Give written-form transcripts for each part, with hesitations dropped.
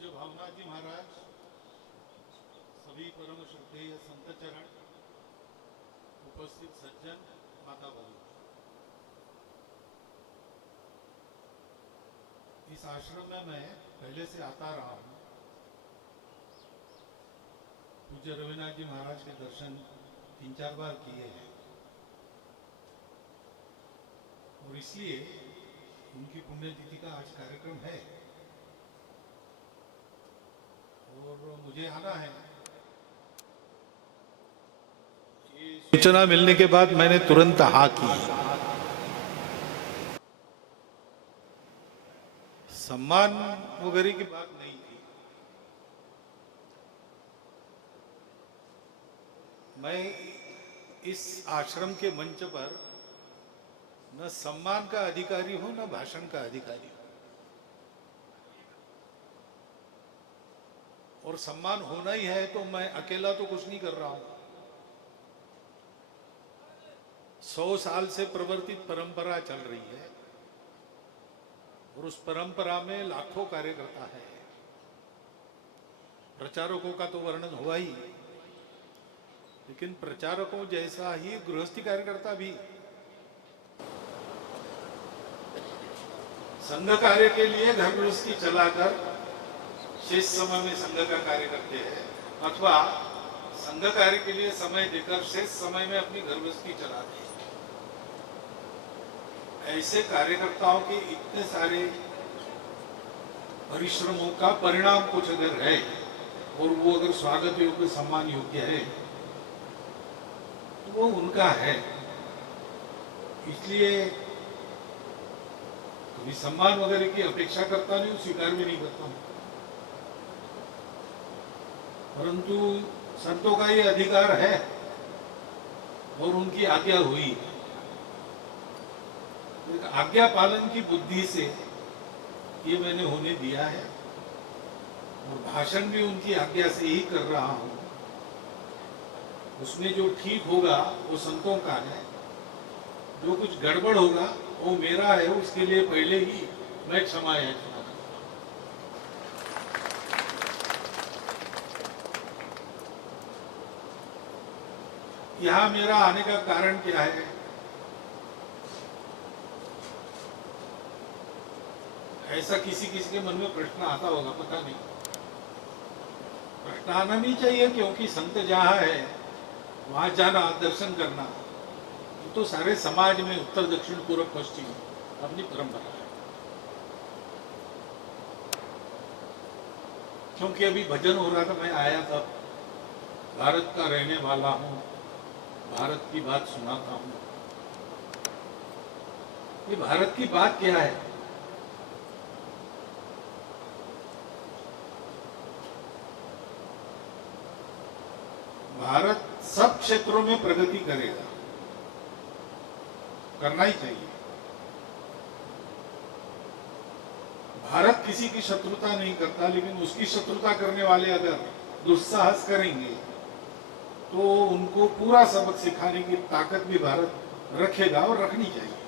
पूज्य भावनाथ जी महाराज, सभी परम श्रद्धेय संत चरण, उपस्थित सज्जन, माता बहन, इस आश्रम में मैं पहले से आता रहा हूँ। पूज्य रविनाथ जी महाराज के दर्शन 3-4 बार किए हैं और इसलिए उनकी पुण्यतिथि का आज कार्यक्रम है और मुझे आना है। सूचना मिलने के बाद मैंने तुरंत हाँ की। सम्मान वगैरह की बात नहीं थी। मैं इस आश्रम के मंच पर न सम्मान का अधिकारी हूं न भाषण का अधिकारी हूं, और सम्मान होना ही है तो मैं अकेला तो कुछ नहीं कर रहा हूं। 100 साल से प्रवर्तित परंपरा चल रही है और उस परंपरा में लाखों कार्यकर्ता है। प्रचारकों का तो वर्णन हुआ ही, लेकिन प्रचारकों जैसा ही गृहस्थी कार्यकर्ता भी संघ कार्य के लिए घर गृहस्थी चलाकर शेष समय में संघ का कार्य करते हैं, अथवा संघ कार्य के लिए समय देकर शेष समय में अपनी घर गृहस्थी चलाते हैं। ऐसे कार्यकर्ताओं के इतने सारे परिश्रमों का परिणाम कुछ अगर है और वो अगर स्वागत योग्य सम्मान योग्य है तो वो उनका है। इसलिए कभी सम्मान वगैरह की अपेक्षा करता नहीं हूं, स्वीकार भी नहीं करता हूं, परंतु संतों का ये अधिकार है और उनकी आज्ञा हुई। आज्ञा पालन की बुद्धि से ये मैंने होने दिया है और भाषण भी उनकी आज्ञा से ही कर रहा हूं। उसमें जो ठीक होगा वो संतों का है, जो कुछ गड़बड़ होगा वो मेरा है, उसके लिए पहले ही मैं क्षमा याचना करता हूं। यहां मेरा आने का कारण क्या है? ऐसा किसी किसी के मन में प्रश्न आता होगा, पता नहीं। प्रश्न आना नहीं चाहिए, क्योंकि संत जहां है वहां जाना, दर्शन करना, तो सारे समाज में उत्तर दक्षिण पूर्व पश्चिम अपनी परंपरा है। क्योंकि अभी भजन हो रहा था, मैं आया था, भारत का रहने वाला हूं, भारत की बात सुनाता हूं। ये भारत की बात क्या है? भारत सब क्षेत्रों में प्रगति करेगा, करना ही चाहिए। भारत किसी की शत्रुता नहीं करता, लेकिन उसकी शत्रुता करने वाले अगर दुस्साहस करेंगे तो उनको पूरा सबक सिखाने की ताकत भी भारत रखेगा और रखनी चाहिए।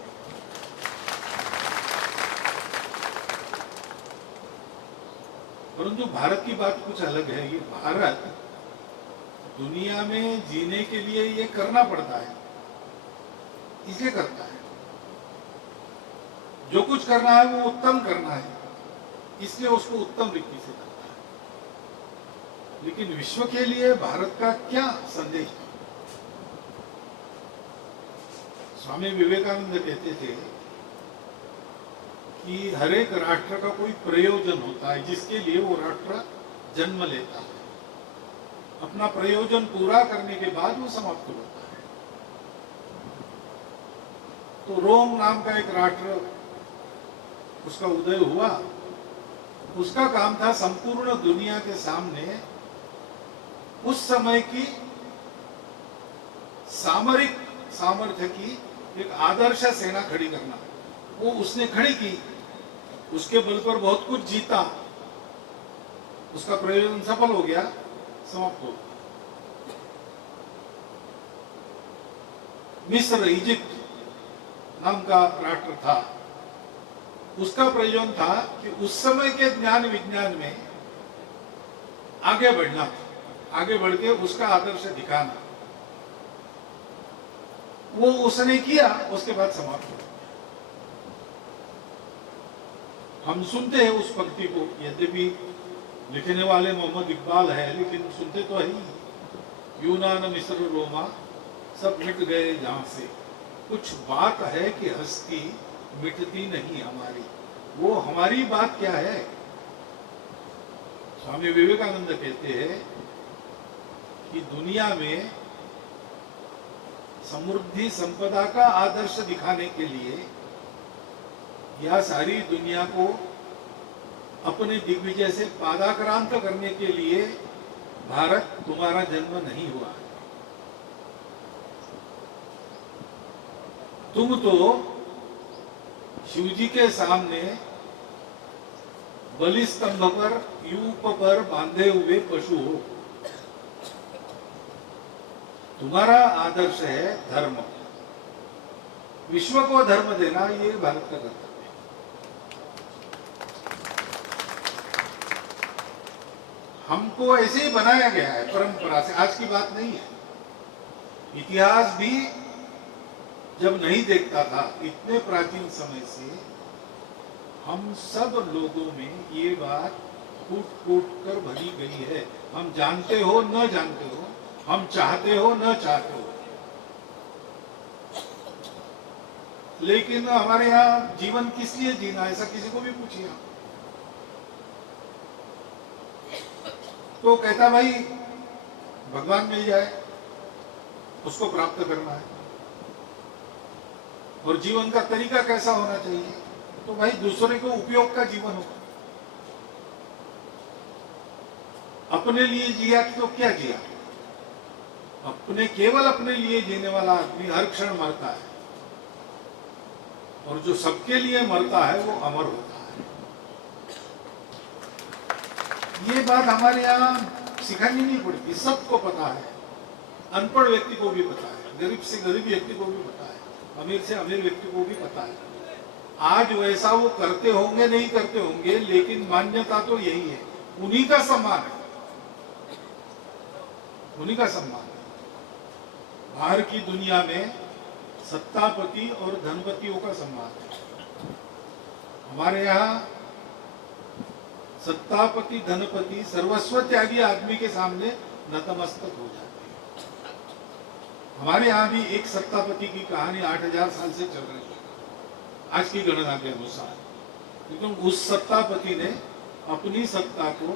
परंतु भारत की बात कुछ अलग है। ये भारत दुनिया में जीने के लिए ये करना पड़ता है, इसलिए करता है। जो कुछ करना है वो उत्तम करना है, इसलिए उसको उत्तम रीति से करता है। लेकिन विश्व के लिए भारत का क्या संदेश है? स्वामी विवेकानंद कहते थे कि हर एक राष्ट्र का कोई प्रयोजन होता है जिसके लिए वो राष्ट्र जन्म लेता है। अपना प्रयोजन पूरा करने के बाद वो समाप्त होता है। तो रोम नाम का एक राष्ट्र, उसका उदय हुआ। उसका काम था संपूर्ण दुनिया के सामने उस समय की सामरिक सामर्थ्य की एक आदर्श सेना खड़ी करना। वो उसने खड़ी की, उसके बल पर बहुत कुछ जीता, उसका प्रयोजन सफल हो गया, समाप्त हो गया। मिस्र, इजिप्ट नाम का राष्ट्र था, उसका प्रयोजन था कि उस समय के ज्ञान विज्ञान में आगे बढ़ना, आगे बढ़ के उसका आदर्श दिखाना, वो उसने किया, उसके बाद समाप्त हो। हम सुनते हैं उस पंक्ति को, यद्यपि लिखने वाले मोहम्मद इकबाल है, लेकिन सुनते तो है ही। यूनान मिस्र रोमा सब मिट गए जहां से, कुछ बात है कि हस्ती मिटती नहीं हमारी। वो हमारी बात क्या है? स्वामी विवेकानंद कहते हैं कि दुनिया में समृद्धि संपदा का आदर्श दिखाने के लिए या सारी दुनिया को अपने दिग्विजय से पादाक्रांत करने के लिए भारत तुम्हारा जन्म नहीं हुआ। तुम तो शिवजी के सामने बलि स्तंभ पर यूप पर बांधे हुए पशु हो। तुम्हारा आदर्श है धर्म, विश्व को धर्म देना, ये भारत का कर्तव्य है। हमको ऐसे ही बनाया गया है परंपरा से, आज की बात नहीं है। इतिहास भी जब नहीं देखता था, इतने प्राचीन समय से हम सब लोगों में ये बात कूट कूट कर भरी गई है। हम जानते हो न जानते हो, हम चाहते हो न चाहते हो, लेकिन हमारे यहाँ जीवन किस लिए जीना, ऐसा किसी को भी पूछिए। तो कहता भाई भगवान मिल जाए, उसको प्राप्त करना है। और जीवन का तरीका कैसा होना चाहिए? तो भाई दूसरे को उपयोग का जीवन हो। अपने लिए जिया तो क्या जिया? अपने केवल अपने लिए जीने वाला आदमी हर क्षण मरता है, और जो सबके लिए मरता है वो अमर होता है। ये बात हमारे यहाँ सिखानी नहीं पड़ती, सबको पता है। अनपढ़ व्यक्ति को भी पता है, गरीब से गरीब व्यक्ति को भी पता है, अमीर से अमीर व्यक्ति को भी पता है। आज वैसा वो करते होंगे नहीं करते होंगे, लेकिन मान्यता तो यही है, उन्हीं का सम्मान है, उन्हीं का सम्मान है। बाहर की दुनिया में सत्तापति और धनपतियों का सम्मान है। हमारे यहाँ सत्तापति धनपति सर्वस्व त्यागी आदमी के सामने नतमस्तक हो जाते हैं। हमारे यहाँ भी एक सत्तापति की कहानी 8000 साल से चल रही है आज की गणना के अनुसार, लेकिन उस सत्तापति ने अपनी सत्ता को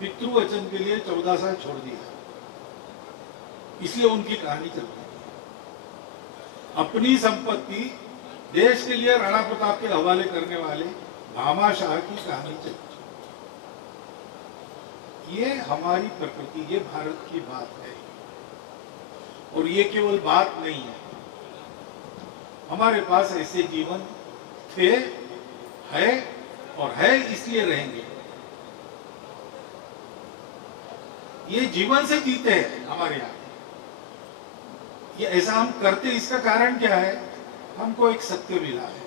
पितृवचन के लिए 14 साल छोड़ दिया, इसलिए उनकी कहानी चल रही है। अपनी संपत्ति देश के लिए राणा प्रताप के हवाले करने वाले भामाशाह की कहानी चल रही है। ये हमारी प्रकृति, ये भारत की बात है, और ये केवल बात नहीं है। हमारे पास ऐसे जीवन थे, है और है, इसलिए रहेंगे। ये जीवन से जीते हैं हमारे यहाँ। ये ऐसा हम करते, इसका कारण क्या है? हमको एक सत्य मिला है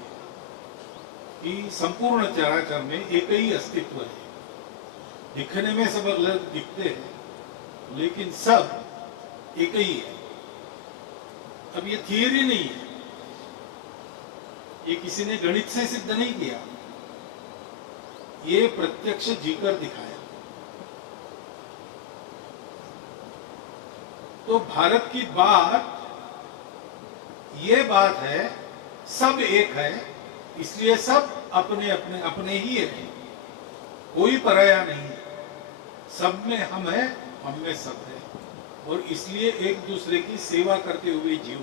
कि संपूर्ण चराचर में एक ही अस्तित्व है। दिखने में सब अलग दिखते हैं, लेकिन सब एक ही है। अब ये थियरी नहीं है, ये किसी ने गणित से सिद्ध नहीं किया, ये प्रत्यक्ष जीकर दिखाया। तो भारत की बात ये बात है, सब एक है, इसलिए सब अपने अपने अपने ही है, कोई पराया नहीं है। सब में हम है, हम में सब है, और इसलिए एक दूसरे की सेवा करते हुए जियो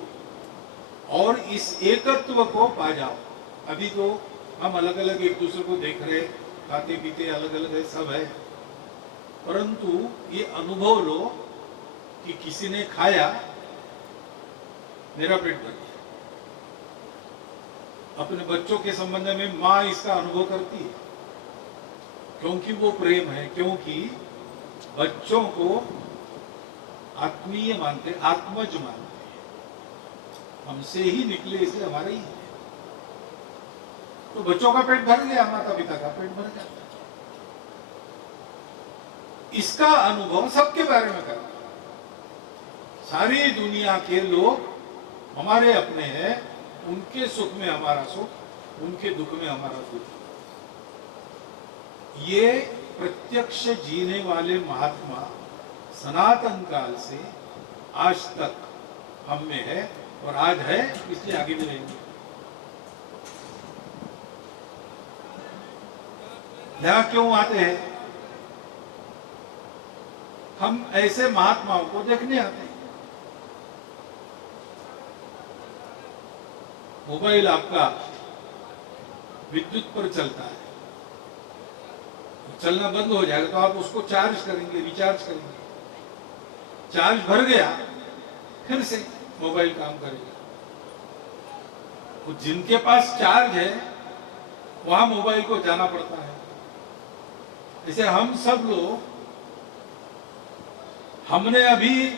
और इस एकत्व को पा जाओ। अभी तो हम अलग अलग एक दूसरे को देख रहे, खाते पीते अलग अलग है, सब है, परंतु ये अनुभव लो कि किसी ने खाया, मेरा पेट भर गया। अपने बच्चों के संबंध में माँ इसका अनुभव करती है, क्योंकि वो प्रेम है, क्योंकि बच्चों को आत्मीय मानते, आत्मज मानते हैं। हमसे ही निकले, इसलिए हमारे ही है। तो बच्चों का पेट भर गया, माता पिता का पेट भर जाता है। इसका अनुभव सबके बारे में करना। सारी दुनिया के लोग हमारे अपने हैं, उनके सुख में हमारा सुख, उनके दुख में हमारा दुख। ये प्रत्यक्ष जीने वाले महात्मा सनातन काल से आज तक हम में है, और आज है इसलिए आगे भी रहेंगे। यहां क्यों आते हैं? हम ऐसे महात्माओं को देखने आते हैं। मोबाइल आपका विद्युत पर चलता है, चलना बंद हो जाएगा तो आप उसको चार्ज करेंगे, रिचार्ज करेंगे। चार्ज भर गया, फिर से मोबाइल काम करेगा। तो जिनके पास चार्ज है वहां मोबाइल को जाना पड़ता है। जैसे हम सब लोग, हमने अभी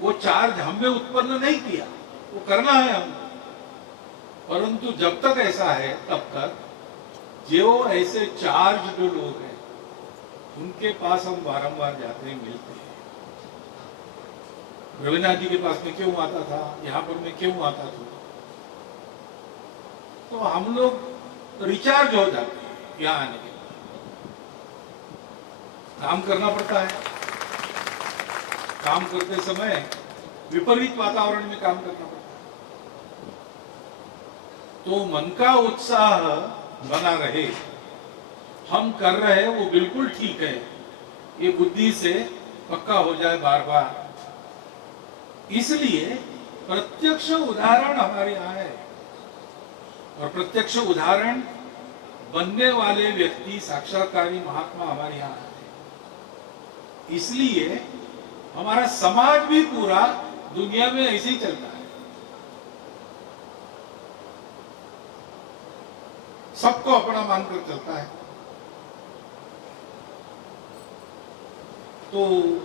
वो चार्ज हमें उत्पन्न नहीं किया, वो करना है हमको। परंतु जब तक ऐसा है तब तक जो ऐसे चार्ज जो लोग हैं उनके पास हम बारंबार जाते हैं, मिलते हैं। रविनाथ जी के पास में क्यों आता था, यहाँ पर मैं क्यों आता था? तो हम लोग रिचार्ज हो जाते हैं यहाँ आने के बाद। काम करना पड़ता है, काम करते समय विपरीत वातावरण में काम करना पड़ता है। तो मन का उत्साह बना रहे, हम कर रहे हैं वो बिल्कुल ठीक है, ये बुद्धि से पक्का हो जाए बार बार। इसलिए प्रत्यक्ष उदाहरण हमारे यहाँ है, और प्रत्यक्ष उदाहरण बनने वाले व्यक्ति, साक्षात्कारी महात्मा हमारे यहाँ है। इसलिए हमारा समाज भी पूरा दुनिया में ऐसे ही चलता है। सबको अपना मानकर चलता है। तो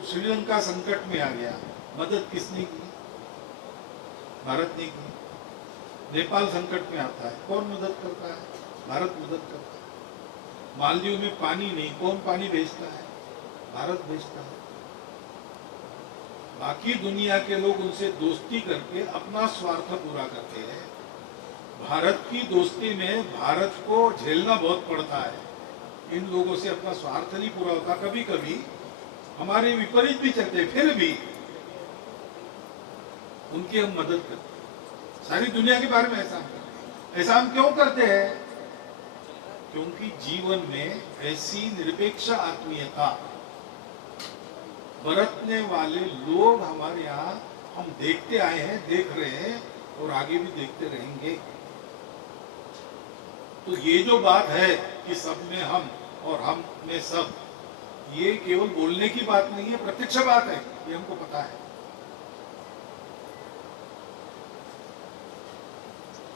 श्रीलंका संकट में आ गया, मदद किसने की? भारत ने की। नेपाल संकट में आता है, कौन मदद करता है? भारत मदद करता है। मालदीव में पानी नहीं, कौन पानी भेजता है? भारत भेजता है। बाकी दुनिया के लोग उनसे दोस्ती करके अपना स्वार्थ पूरा करते हैं। भारत की दोस्ती में भारत को झेलना बहुत पड़ता है। इन लोगों से अपना स्वार्थ नहीं पूरा होता। कभी कभी हमारे विपरीत भी चलते, फिर भी उनकी हम मदद करते हैं। सारी दुनिया के बारे में ऐसा हम करते हैं। ऐसा हम क्यों करते हैं? क्योंकि जीवन में ऐसी निरपेक्ष आत्मीयता बरतने वाले लोग हमारे यहाँ हम देखते आए हैं, देख रहे हैं, और आगे भी देखते रहेंगे। तो ये जो बात है कि सब में हम और हम में सब, ये केवल बोलने की बात नहीं है, प्रत्यक्ष बात है, ये हमको पता है।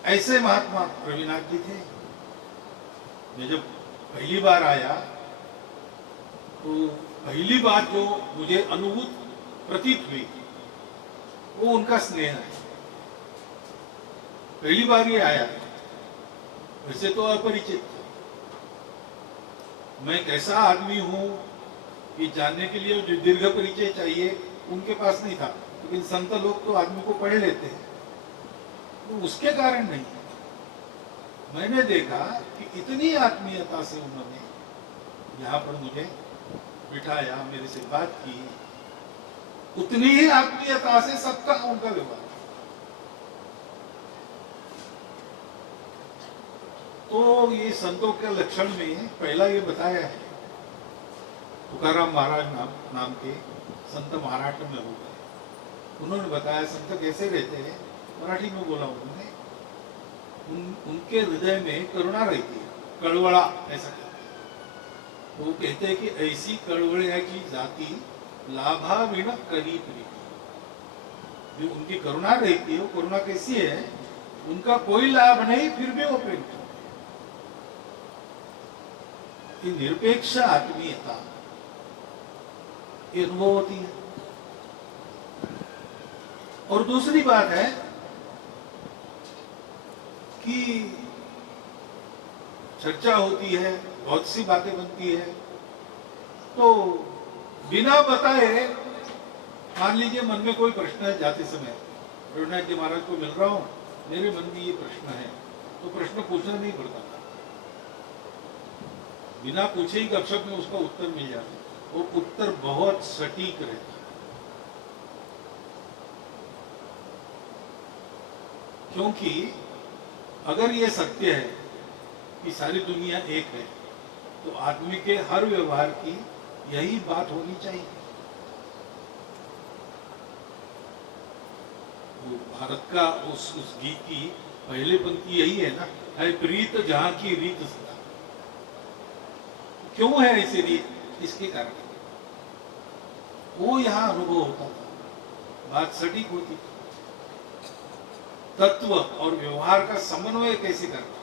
ऐसे महात्मा रविनाथ जी थे। मैं जब पहली बार आया तो पहली बात जो मुझे अनुभूत प्रतीत हुई वो उनका स्नेह है। पहली बार ये आया, वैसे तो अपरिचित था। मैं कैसा आदमी हूं ये जानने के लिए जो दीर्घ परिचय चाहिए उनके पास नहीं था, लेकिन संत लोग तो आदमी को पढ़ लेते हैं। तो उसके कारण नहीं, मैंने देखा कि इतनी आत्मीयता से उन्होंने यहाँ पर मुझे बिठाया, मेरे से बात की, उतनी ही आत्मीयता से सबका उनका व्यवहार। तो ये संतों के लक्षण में पहला ये बताया है, तुकाराम महाराज नाम के संत महाराष्ट्र में हो गए। उन्होंने बताया संत कैसे रहते हैं, मराठी में बोला उन्होंने। उनके हृदय में करुणा रहती है, कड़वड़ा ऐसा कहते हैं। तो वो कहते हैं कि ऐसी कड़वड़्याची जाती लाभाविण करी प्रीति। जो उनकी करुणा रहती है, वो करुणा कैसी है, उनका कोई लाभ नहीं फिर भी वो प्रेम करते हैं। निरपेक्ष आत्मीयता ये अनुभव होती है। और दूसरी बात है कि चर्चा होती है, बहुत सी बातें बनती है, तो बिना बताए, मान लीजिए मन में कोई प्रश्न है जाते समय, रघुनाथ जी महाराज को मिल रहा हूं, मेरे मन में ये प्रश्न है, तो प्रश्न पूछना नहीं पड़ता था, बिना पूछे ही गपशप में उसका उत्तर मिल जाता, वो उत्तर बहुत सटीक रहता। क्योंकि अगर ये सत्य है कि सारी दुनिया एक है, तो आदमी के हर व्यवहार की यही बात होनी चाहिए। वो भारत का उस गीत की पहले पंक्ति यही है ना, है प्रीत जहां की रीत सदा। क्यों है ऐसी रीत? इसके कारण वो यहां अनुभव होता था, बात सटीक होती थी, तत्व और व्यवहार का समन्वय कैसे करना,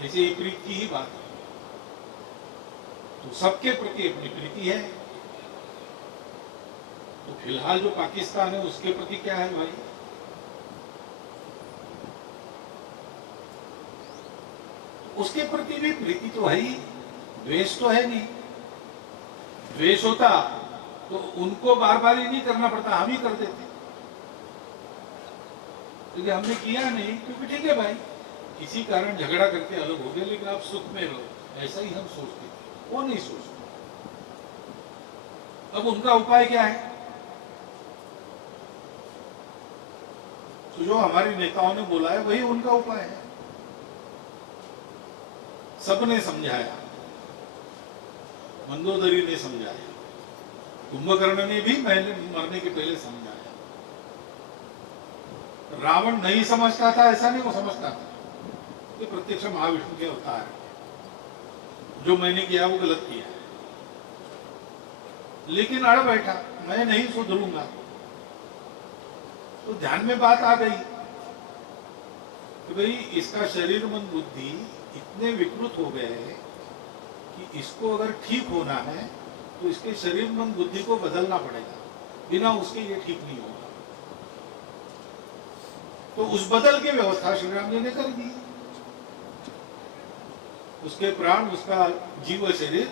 जैसे ये प्रीति की ही बात है, तो सबके प्रति अपनी प्रीति है। तो फिलहाल जो पाकिस्तान है उसके प्रति क्या है भाई? उसके प्रति भी प्रीति तो है ही, द्वेष तो है नहीं। द्वेष होता तो उनको बार बार ही नहीं करना पड़ता, हम ही कर देते, क्योंकि हमने किया नहीं, क्योंकि ठीक है भाई, किसी कारण झगड़ा करके अलग हो गए, लेकिन आप सुख में रहो, ऐसा ही हम सोचते थे, वो नहीं सोचते। अब उनका उपाय क्या है? तो जो हमारे नेताओं ने बोला है वही उनका उपाय है। सबने समझाया, मंदोदरी ने समझाया, कुंभकर्ण ने भी मरने के पहले समझाया। रावण नहीं समझता था ऐसा नहीं, वो समझता था, ये प्रत्यक्ष महाविष्णु के अवतार है, जो मैंने किया वो गलत किया है, लेकिन अड़ बैठा, मैं नहीं सुधरूंगा। तो ध्यान में बात आ गई कि भाई इसका शरीर मन बुद्धि इतने विकृत हो गए हैं कि इसको अगर ठीक होना है तो इसके शरीर मन बुद्धि को बदलना पड़ेगा, बिना उसके ये ठीक नहीं होगा। तो उस बदल की व्यवस्था श्री राम जी ने कर दी। उसके प्राण, उसका जीव शरीर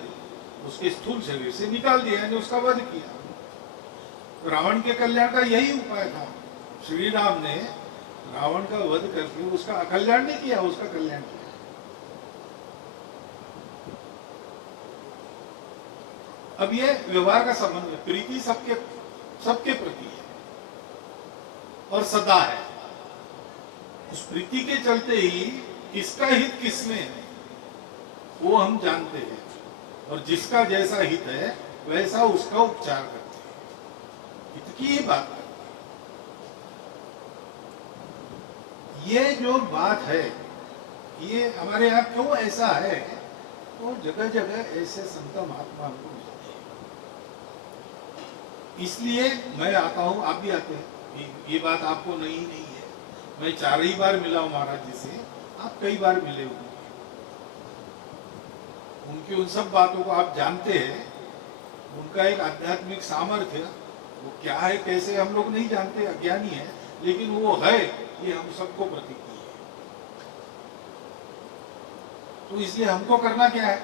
उसके स्थूल शरीर से निकाल दिया, यानी उसका वध किया। रावण के कल्याण का यही उपाय था। श्री राम ने रावण का वध करके उसका अकल्याण नहीं किया, उसका कल्याण किया। अब ये व्यवहार का संबंध है, प्रीति सबके प्रति है और सदा है। उस प्रीति के चलते ही किसका हित किसमें है वो हम जानते हैं, और जिसका जैसा हित है वैसा उसका उपचार करते हैं। हित की ही बात है। ये जो बात है, ये हमारे यहाँ क्यों ऐसा है, तो जगह जगह ऐसे संत महात्मा हमको मिलते हैं। इसलिए मैं आता हूँ, आप भी आते हैं, ये बात आपको नहीं है। मैं 4 ही बार मिला हूँ महाराज जी से, आप कई बार मिले हुए, उनकी उन सब बातों को आप जानते हैं। उनका एक आध्यात्मिक सामर्थ्य, वो क्या है कैसे हम लोग नहीं जानते, अज्ञानी है, लेकिन वो है, ये हम सबको प्रतीति है। तो इसलिए हमको करना क्या है?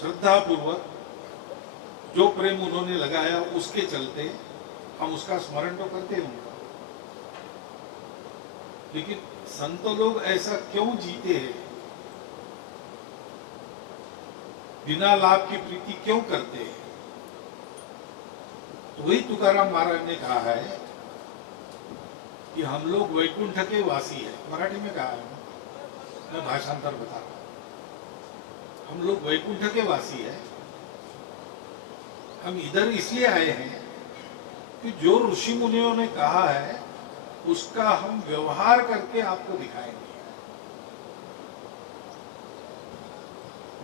श्रद्धा पूर्वक जो प्रेम उन्होंने लगाया उसके चलते हम उसका स्मरण तो करते हैं उनका। लेकिन संत लोग ऐसा क्यों जीते हैं, बिना लाभ की प्रीति क्यों करते हैं? तो वही तुकाराम महाराज ने कहा है कि हम लोग वैकुंठ के वासी है। मराठी में कहा है, मैं भाषांतर बता रहा हूं। हम लोग वैकुंठ के वासी है। हम इधर इसलिए आए हैं कि जो ऋषि मुनियों ने कहा है उसका हम व्यवहार करके आपको दिखाएंगे।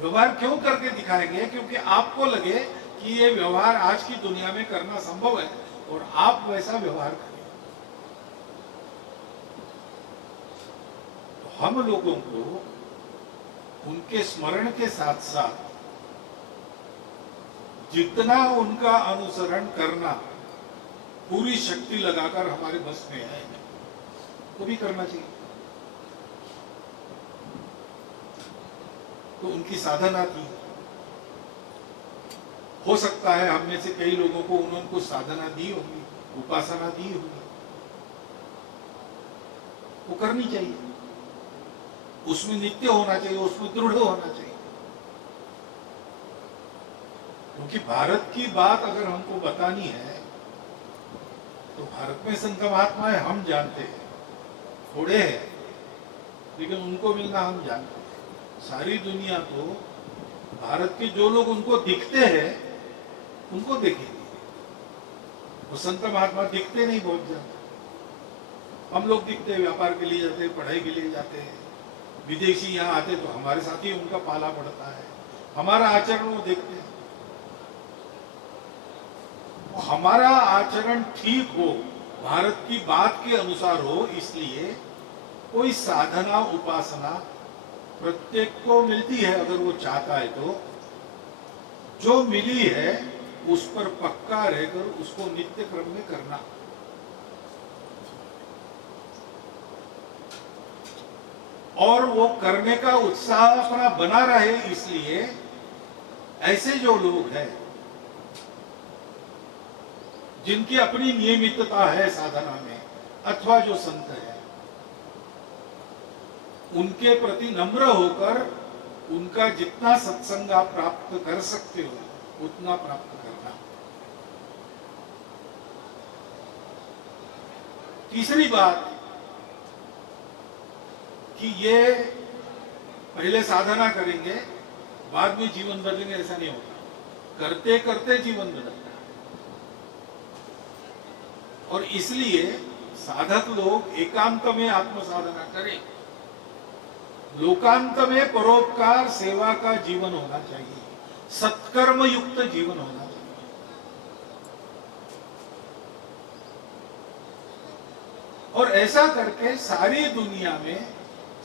व्यवहार क्यों करके दिखाएंगे? क्योंकि आपको लगे कि ये व्यवहार आज की दुनिया में करना संभव है और आप वैसा व्यवहार करें। तो हम लोगों को उनके स्मरण के साथ साथ जितना उनका अनुसरण करना पूरी शक्ति लगाकर हमारे बस में है, वो भी करना चाहिए। तो उनकी साधना थी, हो सकता है हम में से कई लोगों को उन्होंने कुछ साधना दी होगी, उपासना दी होगी, वो करनी चाहिए, उसमें नित्य होना चाहिए, उसमें दृढ़ होना चाहिए। क्योंकि भारत की बात अगर हमको बतानी है तो भारत में संत महात्मा हम जानते हैं, थोड़े हैं, लेकिन उनको मिलना हम जानते हैं। सारी दुनिया तो भारत के जो लोग उनको दिखते हैं उनको देखेंगे, वो संत महात्मा दिखते नहीं बहुत ज्यादा। हम लोग दिखते हैं, व्यापार के लिए जाते हैं, पढ़ाई के लिए जाते हैं, विदेशी यहाँ आते तो हमारे साथ ही उनका पाला पड़ता है, हमारा आचरण वो देखते हैं। हमारा आचरण ठीक हो, भारत की बात के अनुसार हो, इसलिए कोई साधना उपासना प्रत्येक को मिलती है अगर वो चाहता है तो, जो मिली है उस पर पक्का रहकर उसको नित्य क्रम में करना। और वो करने का उत्साह अपना बना रहे, इसलिए ऐसे जो लोग हैं जिनकी अपनी नियमितता है साधना में, अथवा जो संत है, उनके प्रति नम्र होकर उनका जितना सत्संग आप प्राप्त कर सकते हो उतना प्राप्त करना। तीसरी बात कि ये पहले साधना करेंगे बाद में जीवन बदलेंगे, ऐसा नहीं होता, करते करते जीवन बदलता है। और इसलिए साधक लोग एकांत में आत्म साधना करें, लोकांत में परोपकार सेवा का जीवन होना चाहिए, सत्कर्म युक्त जीवन होना चाहिए। और ऐसा करके सारी दुनिया में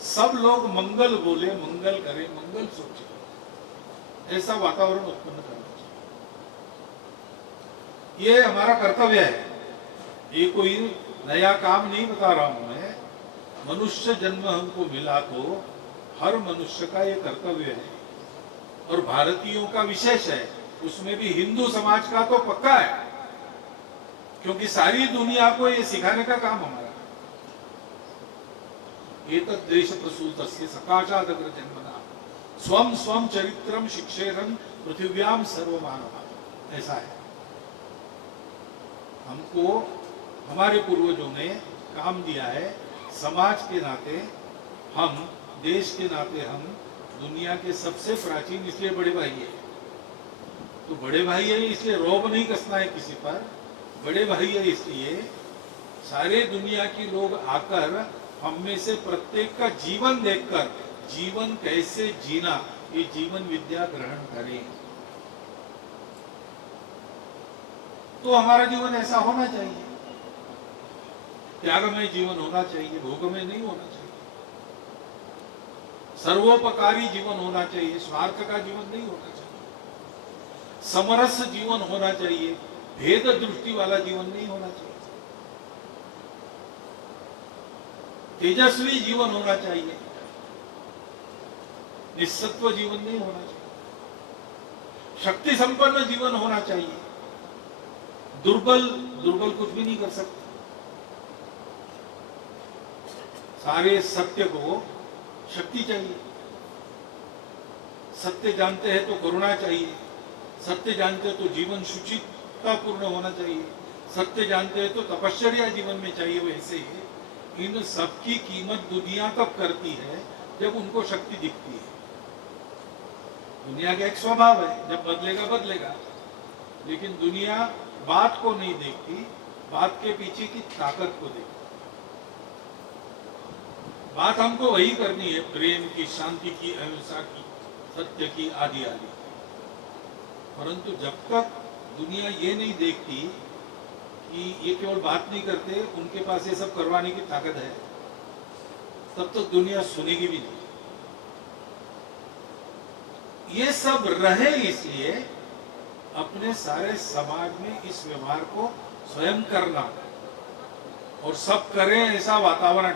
सब लोग मंगल बोले, मंगल करें, मंगल सोचे, ऐसा वातावरण उत्पन्न करना चाहिए। ये हमारा कर्तव्य है, ये कोई नया काम नहीं बता रहा हूं मैं। मनुष्य जन्म हमको मिला तो हर मनुष्य का ये कर्तव्य है, और भारतीयों का विशेष है, उसमें भी हिंदू समाज का तो पक्का है, क्योंकि सारी दुनिया को ये सिखाने का काम हमारा। एतद् देश प्रसूतस्य सकाशादग्र जन्मना स्वम स्वम चरित्रम शिक्षेरन पृथिव्याम सर्वमानव, ऐसा है। हमको हमारे पूर्वजों ने काम दिया है, समाज के नाते हम, देश के नाते हम दुनिया के सबसे प्राचीन, इसलिए बड़े भाई है। तो बड़े भाई है इसलिए रौब नहीं कसना है किसी पर, बड़े भाई है इसलिए सारे दुनिया के लोग आकर हम में से प्रत्येक का जीवन देखकर जीवन कैसे जीना, ये जीवन विद्या ग्रहण करें। तो हमारा जीवन ऐसा होना चाहिए, त्यागमय जीवन होना चाहिए, भोगमय नहीं होना चाहिए, सर्वोपकारी जीवन होना चाहिए, स्वार्थ का जीवन नहीं होना चाहिए, समरस जीवन होना चाहिए, भेद दृष्टि वाला जीवन नहीं होना चाहिए, तेजस्वी जीवन होना चाहिए, निस्सत्व जीवन नहीं होना चाहिए, शक्ति संपन्न जीवन होना चाहिए, दुर्बल कुछ भी नहीं कर सकते। सारे सत्य को शक्ति चाहिए, सत्य जानते हैं तो करुणा चाहिए, सत्य जानते हैं तो जीवन शुचिता पूर्ण होना चाहिए, सत्य जानते हैं तो तपश्चर्या जीवन में चाहिए। वैसे ही इन सबकी कीमत दुनिया तब करती है जब उनको शक्ति दिखती है। दुनिया का एक स्वभाव है, जब बदलेगा बदलेगा, लेकिन दुनिया बात को नहीं देखती, बात के पीछे की ताकत को देखती। बात हमको वही करनी है, प्रेम की, शांति की, अहिंसा की, सत्य की, आदि आदि। परंतु जब तक दुनिया ये नहीं देखती कि ये केवल बात नहीं करते, उनके पास ये सब करवाने की ताकत है, तब तक दुनिया सुनेगी भी नहीं। ये सब रहे इसलिए अपने सारे समाज में इस व्यवहार को स्वयं करना और सब करें ऐसा वातावरण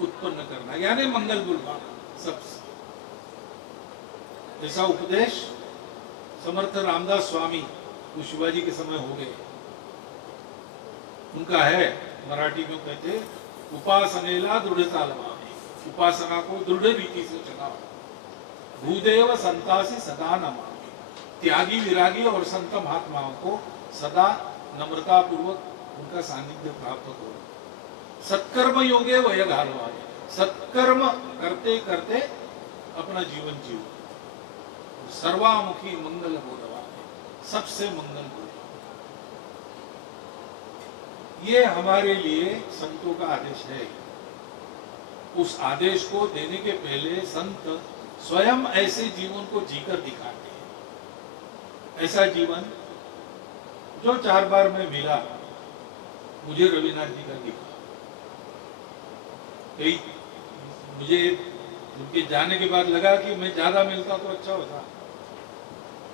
उत्पन्न करना, यानी मंगल बुलवाना सबसे। ऐसा उपदेश समर्थ रामदास स्वामी वो शिवाजी के समय हो गए, उनका है मराठी में कहते उपासनेला दृढ़ता लवावे, उपासना को दृढ़ रीति से चलाओ, भूदेव संतासी सदा नमामि, त्यागी विरागी और संत महात्माओं को सदा नम्रता पूर्वक उनका सानिध्य प्राप्त करो, सत्कर्म योगे वय घालवावे, सत्कर्म करते करते अपना जीवन जियो, सर्वामुखी मंगल बोधवावे, सबसे मंगल बोलो। ये हमारे लिए संतों का आदेश है। उस आदेश को देने के पहले संत स्वयं ऐसे जीवन को जीकर दिखाते हैं। ऐसा जीवन जो 4 बार में मिला, मुझे रविनाथ जी का दिखा। मुझे उनके जाने के बाद लगा कि मैं ज्यादा मिलता तो अच्छा होता,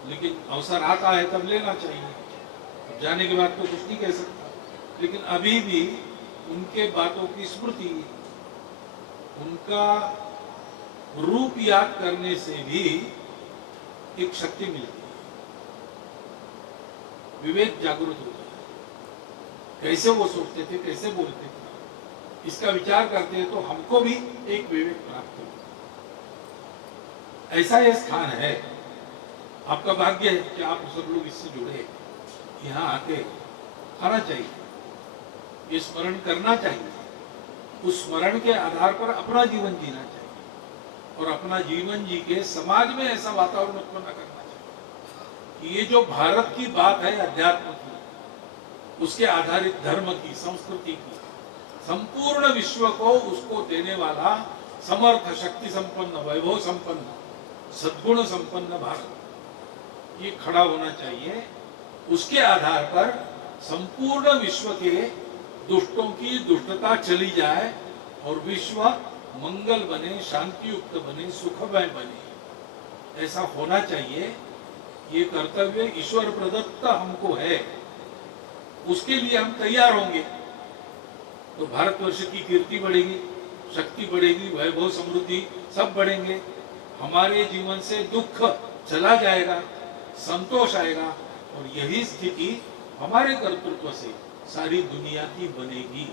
लेकिन अवसर आता है तब लेना चाहिए। जाने के बाद तो कुछ नहीं कह सकता, लेकिन अभी भी उनके बातों की स्मृति, उनका रूप याद करने से भी एक शक्ति मिलती है, विवेक जागृत होता है। कैसे वो सोचते थे, कैसे बोलते थे, इसका विचार करते हैं तो हमको भी एक विवेक प्राप्त होता है। ऐसा ये स्थान है, आपका भाग्य है कि आप सब लोग इससे जुड़े, यहाँ आके आना चाहिए, ये स्मरण करना चाहिए, उस स्मरण के आधार पर अपना जीवन जीना चाहिए और अपना जीवन जी के समाज में ऐसा वातावरण उत्पन्न करना चाहिए कि ये जो भारत की बात है अध्यात्म की, उसके आधारित धर्म की, संस्कृति की, संपूर्ण विश्व को उसको देने वाला समर्थ, शक्ति संपन्न, वैभव संपन्न, सद्गुण संपन्न भारत ये खड़ा होना चाहिए। उसके आधार पर संपूर्ण विश्व के दुष्टों की दुष्टता चली जाए और विश्व मंगल बने, शांति युक्त बने, सुखमय बने, ऐसा होना चाहिए। ये कर्तव्य ईश्वर प्रदत्त हमको है, उसके लिए हम तैयार होंगे तो भारतवर्ष की कीर्ति बढ़ेगी, शक्ति बढ़ेगी, वैभव समृद्धि सब बढ़ेंगे, हमारे जीवन से दुख चला जाएगा, संतोष आएगा और यही स्थिति हमारे कर्तृत्व से सारी दुनिया की बनेगी।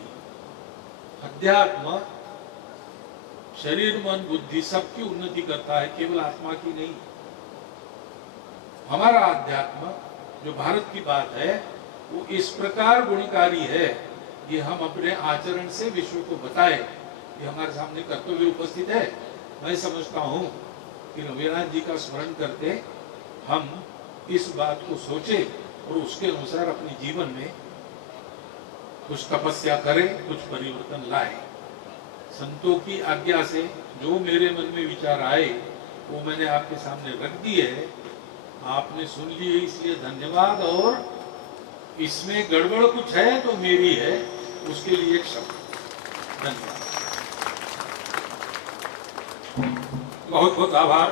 अध्यात्म शरीर, मन, बुद्धि सबकी उन्नति करता है, केवल आत्मा की नहीं। हमारा अध्यात्म जो भारत की बात है वो इस प्रकार गुणकारी है, ये हम अपने आचरण से विश्व को बताए, ये हमारे सामने कर्तव्य उपस्थित है। मैं समझता हूँ कि रविनाथ जी का स्मरण करते हम इस बात को सोचे और उसके अनुसार अपने जीवन में कुछ तपस्या करें, कुछ परिवर्तन लाए। संतों की आज्ञा से जो मेरे मन में विचार आए वो मैंने आपके सामने रख दिए है, आपने सुन लिए इसलिए धन्यवाद। और इसमें गड़बड़ कुछ है तो मेरी है, उसके लिए एक शब्द धन्यवाद, बहुत बहुत आभार।